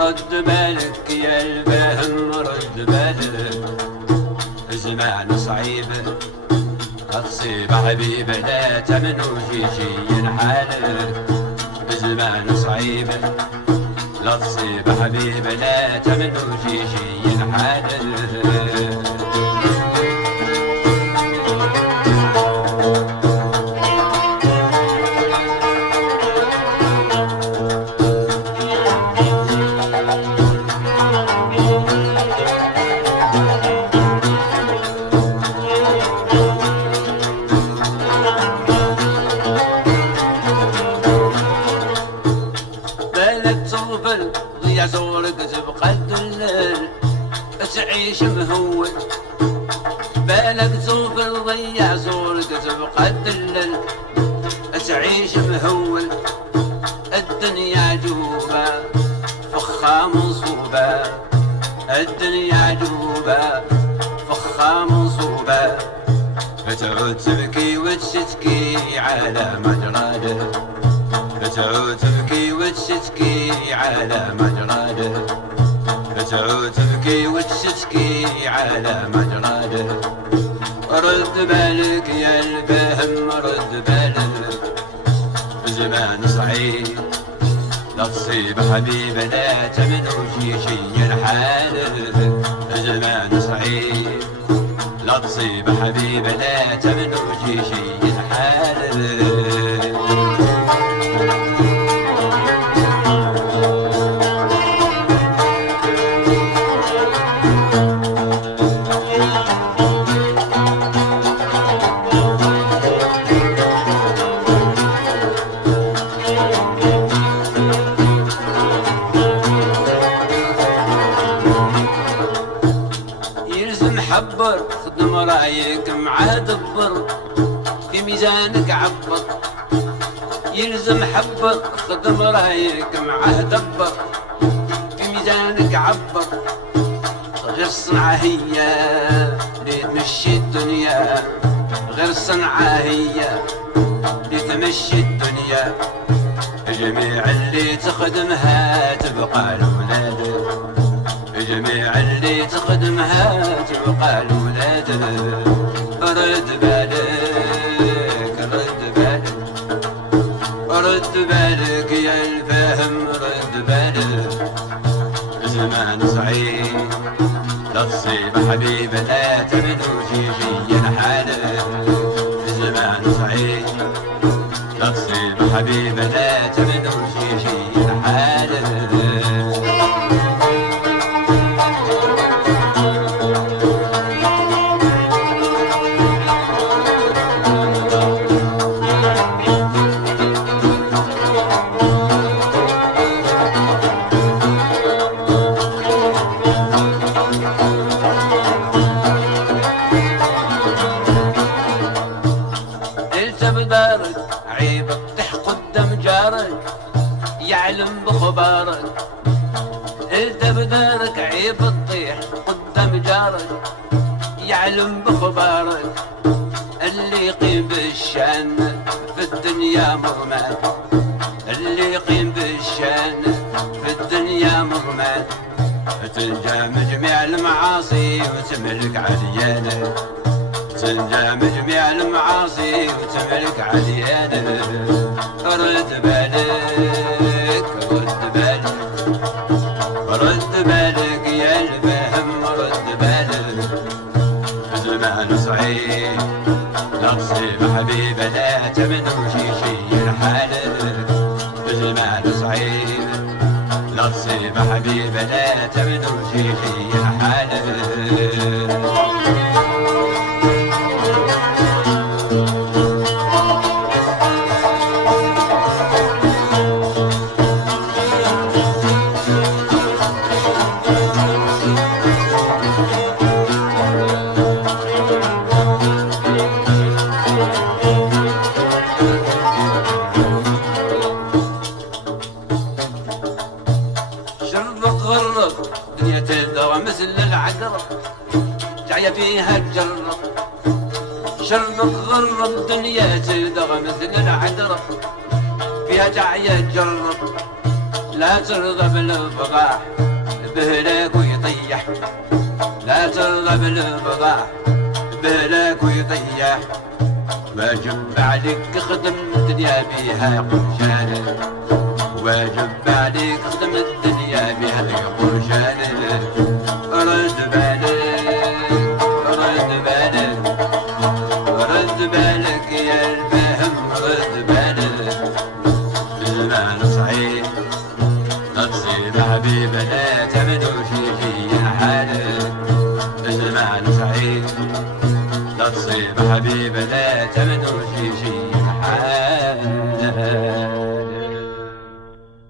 رد بالك يا الفهم، رد بالك زمان صعيب تصيب حبيب لا تمنوش شي حالك. زمان صعيب لا تصيب حبيب لا تمنوش شي حالك. ضيع زورك تبقى الدلال تعيش مهول. بالك زوفر ضيع زورك تبقى الدلال تعيش مهول. الدنيا جوبة فخا منصوبة، الدنيا جوبة فخا منصوبة. فتعود تبكي وتشتكي على مجراده، فتعود تبكي وتشتكي على مجراده، فتعود تبكي وتشتكي على مجراده. رد بالك يا الفهم، رد بالك زمان صعيب لا تصيب حبيب لا تمنوش شي حالك. زمان صعيب لا تصيب حبيب لا تمنوش شي حالك. حبر خدم رايك مع دبر في ميزانك عبر. يلزم حبر خدم رايك مع دبر في ميزانك عبر. غير الصنعة هي اللي تمشي الدنيا، غير الصنعة هي اللي تمشي الدنيا. جميع اللي تخدمها تبقى لولادك، جميع اللي تخدمها تبقى لولادك. رد بالك، رد بالك، رد بالك يا الفهم، رد بالك زمان صعيب لا تصيب حبيب لا تمنوش شي حالك. زمان صعيب لا تصيب حبيب لا تمنوش شي حالك. عيب تطيح قدام جارك يعلم بخبارك. انت بدارك عيب تطيح قدام جارك يعلم بخبارك. اللي يقيم بالشان في الدنيا مغمى، اللي يقيم بالشان في الدنيا مغمى. تنجم جميع المعاصي وتملك عديانك، تنجم جميع المعاصي وتملك عديانك. رد بالك، رد بالك، رد بالك يا الفهم رد بالك زمان صعيب لا تصيب حبيبه لا تمنوش يشيل حالك زمان صعيب لا تصيب حبيبه لا تمنوش يشيل حالك غرب دنيا تدغى مثل العقرب جاية فيها تجرب شربك غرب دنيا تدغى مثل العقرب فيها جاية تجرب لا ترضى بالفضاح بهلك ويطيح لا ترضى بالفضاح بهلك ويطيح واجب عليك خدم الدنيا بيها قرشانك واجب عليك خدم الدنيا بها قرشانك رد بالك رد بالك رد بالك يا الفهم رد بالك زمان صعيب لا تصيب حبيبه لا تمنوش يجي حالك زمان صعيب لا تصيب حبيبه